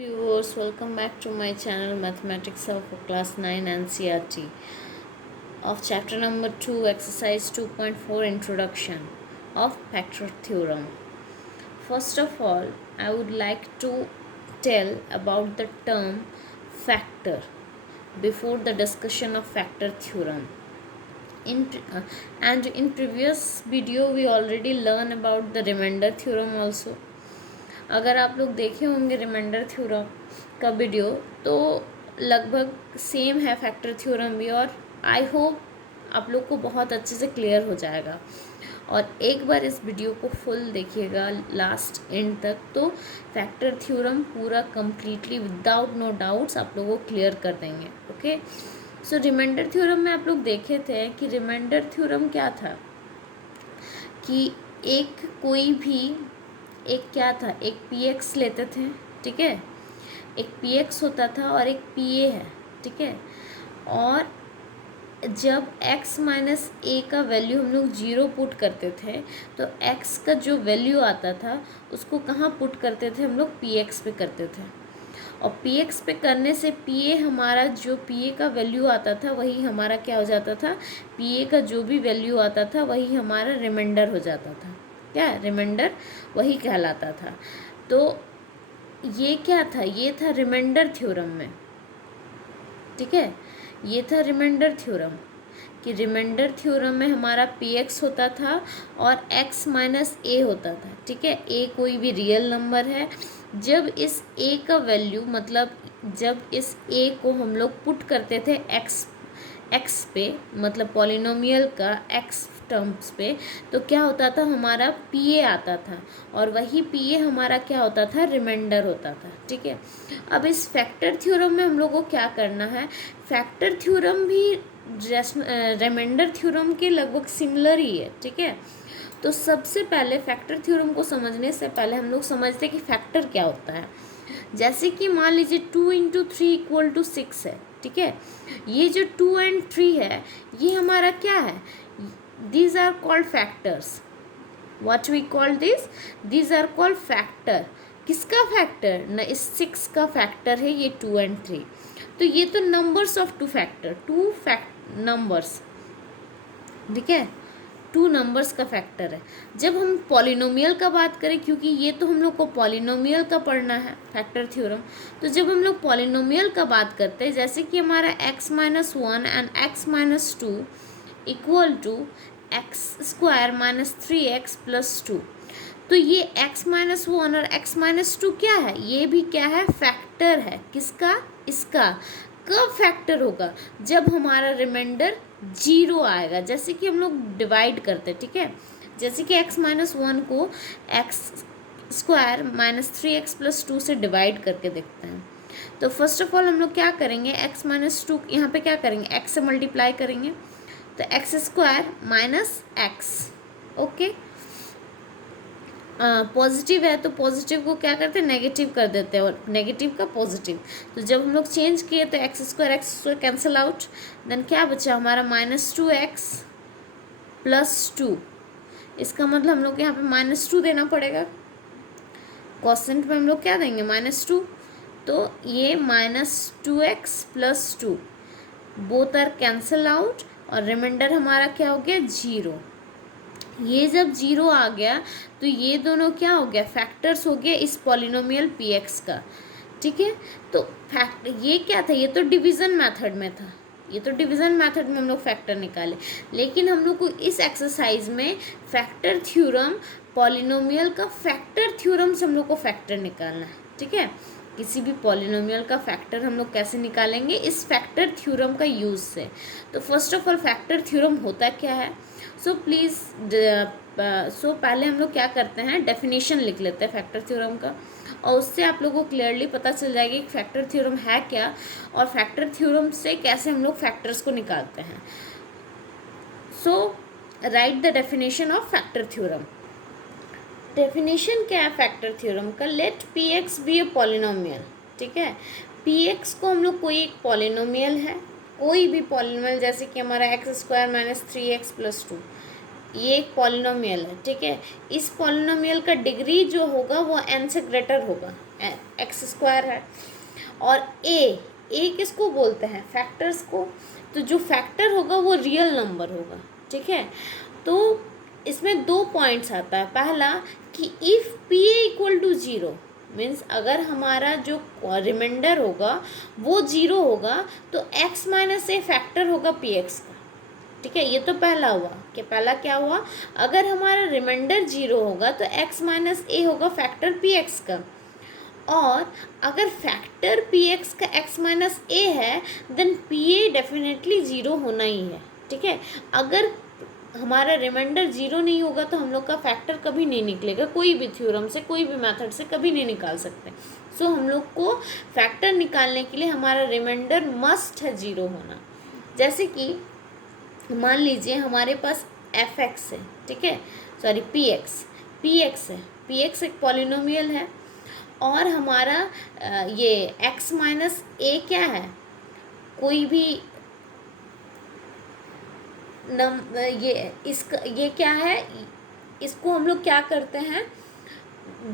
Viewers, welcome back to my channel Mathematics of Class 9 NCERT of chapter number 2, exercise 2.4, introduction of factor theorem. First of all, I would like to tell about the term factor before the discussion of factor theorem. In previous video we already learned about the remainder theorem also. अगर आप लोग देखे होंगे remainder theorem का video तो लगभग same है factor theorem भी, और आई होप आप लोग को बहुत अच्छे से क्लियर हो जाएगा। और एक बार इस वीडियो को फुल देखिएगा लास्ट एंड तक, तो फैक्टर थ्योरम पूरा कम्प्लीटली विदाउट नो डाउट्स आप लोगों को क्लियर कर देंगे। ओके, सो रिमाइंडर थ्योरम में आप लोग देखे थे कि रिमाइंडर थ्योरम क्या था कि एक क्या था, एक पी एक्स लेते थे, ठीक है, एक पी एक्स होता था और एक पी ए है, ठीक है। और जब x माइनस ए का वैल्यू हम लोग 0 पुट करते थे तो x का जो वैल्यू आता था उसको कहाँ पुट करते थे हम लोग, पी एक्स पे करते थे। और पी एक्स पे करने से पी ए हमारा जो पी ए का वैल्यू आता था वही हमारा क्या हो जाता था, पी ए का जो भी वैल्यू आता था वही हमारा रिमाइंडर हो जाता था। क्या रिमाइंडर वही कहलाता था। तो ये क्या था, ये था रिमाइंडर थ्योरम में, ठीक है, ये था रिमाइंडर थ्योरम कि रिमाइंडर थ्योरम में हमारा पी एक्स होता था और एक्स माइनस ए होता था, ठीक है। ए कोई भी रियल नंबर है, जब इस ए का वैल्यू मतलब जब इस ए को हम लोग पुट करते थे एक्स पे, मतलब पॉलिनोमियल का एक्स टर्म्स पे, तो क्या होता था, हमारा पी ए आता था और वही पी ए हमारा क्या होता था, रिमाइंडर होता था, ठीक है। अब इस फैक्टर थ्योरम में हम लोग को क्या करना है, फैक्टर थ्योरम भी रिमाइंडर थ्योरम के लगभग सिमिलर ही है, ठीक है। तो सबसे पहले फैक्टर थ्योरम को समझने से पहले हम लोग समझते हैं कि फैक्टर क्या होता है। जैसे कि मान लीजिए 2 × 3 = 6 है, ठीक है। ये जो 2 और 3 है ये हमारा क्या है, these are called factors. What we call this? These are called factor. किसका फैक्टर ना, इस 6 का फैक्टर है ये 2 और 3। तो ये तो numbers of two factor, numbers, ठीक है, 2 नंबर्स का फैक्टर है। जब हम पॉलिनोमियल का बात करें, क्योंकि ये तो हम लोग को पॉलिनोमियल का पढ़ना है फैक्टर थ्योरम, तो जब हम लोग पॉलिनोमियल का बात करते हैं, जैसे कि हमारा x-1 and x-2 equal to x² - 3x + 2, तो ये x-1 और x-2 क्या है, ये भी क्या है, फैक्टर है। किसका, इसका। कब फैक्टर होगा, जब हमारा रिमाइंडर 0 आएगा। जैसे कि हम लोग डिवाइड करते, ठीक है, जैसे कि x-1 को x² - 3x + 2 से डिवाइड करके देखते हैं। तो फर्स्ट ऑफ ऑल हम लोग क्या करेंगे, x-2 यहाँ पे क्या करेंगे, x से मल्टीप्लाई करेंगे, तो x² - x, ओके। पॉजिटिव है तो पॉजिटिव को क्या करते हैं, नेगेटिव कर देते हैं, और नेगेटिव का पॉजिटिव। तो जब हम लोग चेंज किए तो x² कैंसिल आउट, देन क्या बचा हमारा -2x + 2। इसका मतलब हम लोग यहाँ पे -2 देना पड़ेगा, क्वोशेंट में हम लोग क्या देंगे, -2। तो ये -2x + 2 both are cancel out और रिमाइंडर हमारा क्या हो गया, 0। ये जब 0 आ गया तो ये दोनों क्या हो गया, फैक्टर्स हो गया इस पॉलिनोमियल पी एक्स का, ठीक है। तो ये क्या था, ये तो डिवीज़न मेथड में था, ये तो डिवीज़न मेथड में हम लोग फैक्टर निकाले। लेकिन हम लोग को इस एक्सरसाइज में फैक्टर थ्योरम, पॉलिनोमियल का फैक्टर थ्योरम से हम लोग को फैक्टर निकालना है, ठीक है। किसी भी पॉलिनोमियल का फैक्टर हम लोग कैसे निकालेंगे, इस फैक्टर थ्योरम का यूज़ से। तो first of all factor theorem होता क्या है, सो पहले हम लोग क्या करते हैं, डेफिनेशन लिख लेते हैं फैक्टर थ्योरम का, और उससे आप लोगों को क्लियरली पता चल जाएगा कि फैक्टर थ्योरम है क्या और फैक्टर थ्योरम से कैसे हम लोग फैक्टर्स को निकालते हैं। So write the definition of factor theorem. Definition क्या है फैक्टर थ्योरम का, let P X be a polynomial, ठीक है। पी एक्स को हम लोग कोई एक पॉलिनोमियल है, कोई भी पॉलिनोमियल, जैसे कि हमारा x² - 3x + 2, ये एक पॉलिनोमियल है, ठीक है। इस पॉलिनोमियल का डिग्री जो होगा वो n से ग्रेटर होगा, एक्स स्क्वायर है। और ए किसको बोलते हैं, फैक्टर्स को। तो जो फैक्टर होगा वो रियल नंबर होगा, ठीक है। तो इसमें 2 पॉइंट्स आता है। पहला कि if P A equal to zero, means अगर हमारा जो रिमाइंडर होगा वो 0 होगा तो x माइनस ए फैक्टर होगा पी एक्स का, ठीक है। ये तो पहला हुआ कि पहला क्या हुआ, अगर हमारा रिमाइंडर 0 होगा तो x माइनस ए होगा फैक्टर पी एक्स का। और अगर फैक्टर पी एक्स का x माइनस ए है देन पी ए डेफिनेटली 0 होना ही है, ठीक है। अगर हमारा रिमाइंडर 0 नहीं होगा तो हम लोग का फैक्टर कभी नहीं निकलेगा, कोई भी थ्योरम से, कोई भी मेथड से कभी नहीं निकाल सकते। सो हम लोग को फैक्टर निकालने के लिए हमारा रिमाइंडर मस्ट है 0 होना। जैसे कि मान लीजिए हमारे पास एफ एक्स है, ठीक है, सॉरी पी एक्स है, पी एक्स एक पॉलिनोमियल है और हमारा ये x माइनस ए क्या है, कोई भी ये क्या है, इसको हम लोग क्या करते हैं,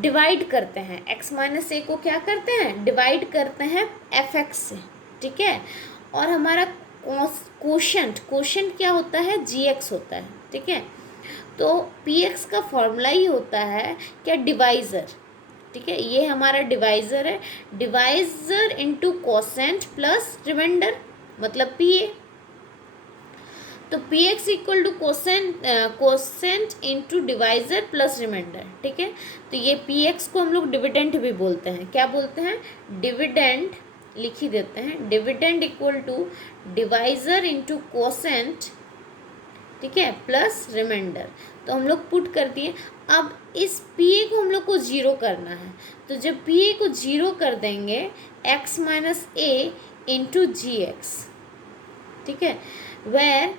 डिवाइड करते हैं। x माइनस ए को क्या करते हैं, डिवाइड करते हैं एफ एक्स से, ठीक है। और हमारा कोशेंट क्या होता है, जी एक्स होता है, ठीक है। तो पी एक्स का फॉर्मूला ही होता है क्या, डिवाइज़र, ठीक है। ये हमारा डिवाइज़र है, divisor into quotient plus remainder मतलब पी ए। तो P X equal to quotient into divisor plus remainder, ठीक है। तो ये पी एक्स को हम लोग डिविडेंड भी बोलते हैं, क्या बोलते हैं, डिविडेंड, लिख ही देते हैं, dividend equal to divisor into quotient, ठीक है, प्लस रिमाइंडर। तो हम लोग पुट कर दिए। अब इस पी ए को हम लोग को 0 करना है, तो जब पी ए को 0 कर देंगे x minus a into g x, ठीक है, where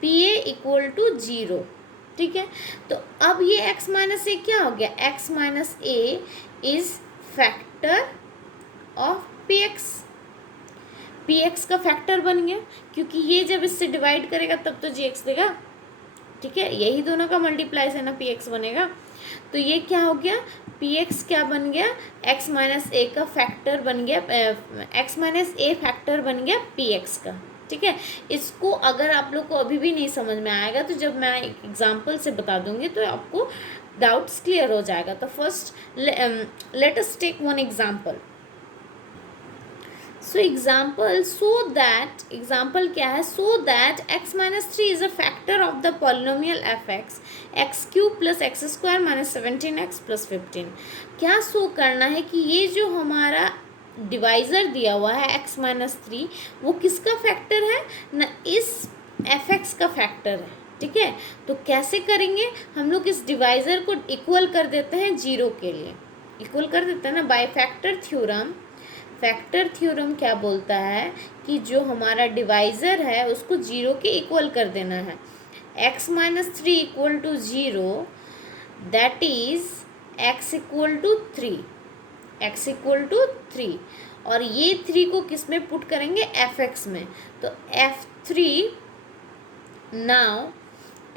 p A equal to 0, ठीक है। तो अब ये x माइनस ए क्या हो गया, x minus A is factor of P x का फैक्टर बन गया, क्योंकि ये जब इससे डिवाइड करेगा तब तो जी एक्स देगा, ठीक है। यही दोनों का मल्टीप्लाई से ना पी एक्स बनेगा। तो ये क्या हो गया, पी एक्स क्या बन गया, x माइनस ए का फैक्टर बन गया, x माइनस ए फैक्टर बन गया पी एक्स का, ठीक है। इसको अगर आप लोग को अभी भी नहीं समझ में आएगा तो जब मैं एक एग्जांपल से बता दूंगी तो आपको डाउट्स क्लियर हो जाएगा। तो first let us take one example. So example क्या है, so that x minus 3 is a factor of the polynomial f x cube plus x square minus 17x plus 15। क्या शो करना है कि ये जो हमारा डिवाइज़र दिया हुआ है x माइनस 3 वो किसका फैक्टर है ना, इस एफ एक्स का फैक्टर है, ठीक है। तो कैसे करेंगे, हम लोग इस डिवाइज़र को इक्वल कर देते हैं 0 के लिए, इक्वल कर देते हैं ना by factor theorem. Factor theorem क्या बोलता है कि जो हमारा डिवाइज़र है उसको 0 के इक्वल कर देना है। x minus 3 equal to 0, that is x equal to 3, x equal to 3। और ये 3 को किस में पुट करेंगे, एफ एक्स में। तो f3 now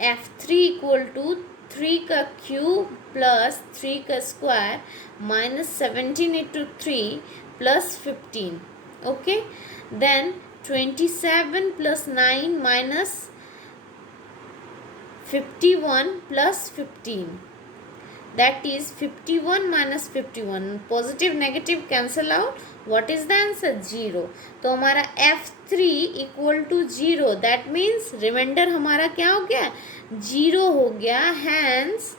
f3 equal to 3 का क्यूब प्लस 3 का square minus 17 into 3 plus 15, okay, then 27 plus 9 minus 51 plus 15, that is 51 minus 51, positive negative cancel out, what is the answer, 0। तो हमारा f3 equal to 0, that means remainder हमारा क्या हो गया, 0 हो गया। हैंस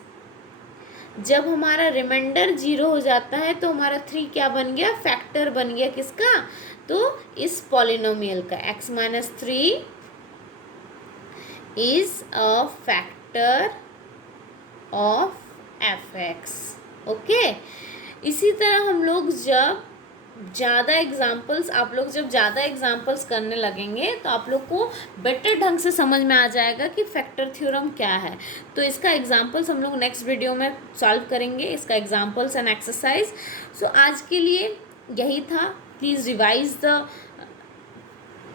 जब हमारा रिमाइंडर 0 हो जाता है तो हमारा 3 क्या बन गया, फैक्टर बन गया किसका, तो इस पॉलिनोमियल का। x minus 3 is a factor of F x, okay. इसी तरह हम लोग जब ज़्यादा एग्जाम्पल्स, आप लोग जब ज़्यादा एग्जाम्पल्स करने लगेंगे तो आप लोग को बेटर ढंग से समझ में आ जाएगा कि फैक्टर थ्योरम क्या है। तो इसका एग्जाम्पल्स हम लोग नेक्स्ट वीडियो में सॉल्व करेंगे, इसका एग्जाम्पल्स एंड एक्सरसाइज। सो आज के लिए यही था।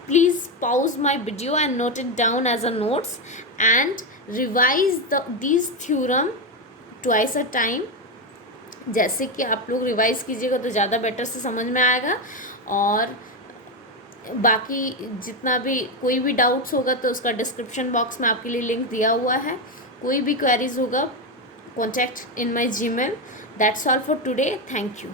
Please pause my video and note it down as a notes and revise these theorem twice a time जैसे कि आप लोग रिवाइज़ कीजिएगा तो ज़्यादा बेटर से समझ में आएगा। और बाकी जितना भी कोई भी डाउट्स होगा तो उसका डिस्क्रिप्शन बॉक्स में आपके लिए लिंक दिया हुआ है। कोई भी क्वेरीज होगा, contact in my Gmail. That's all for today. Thank you.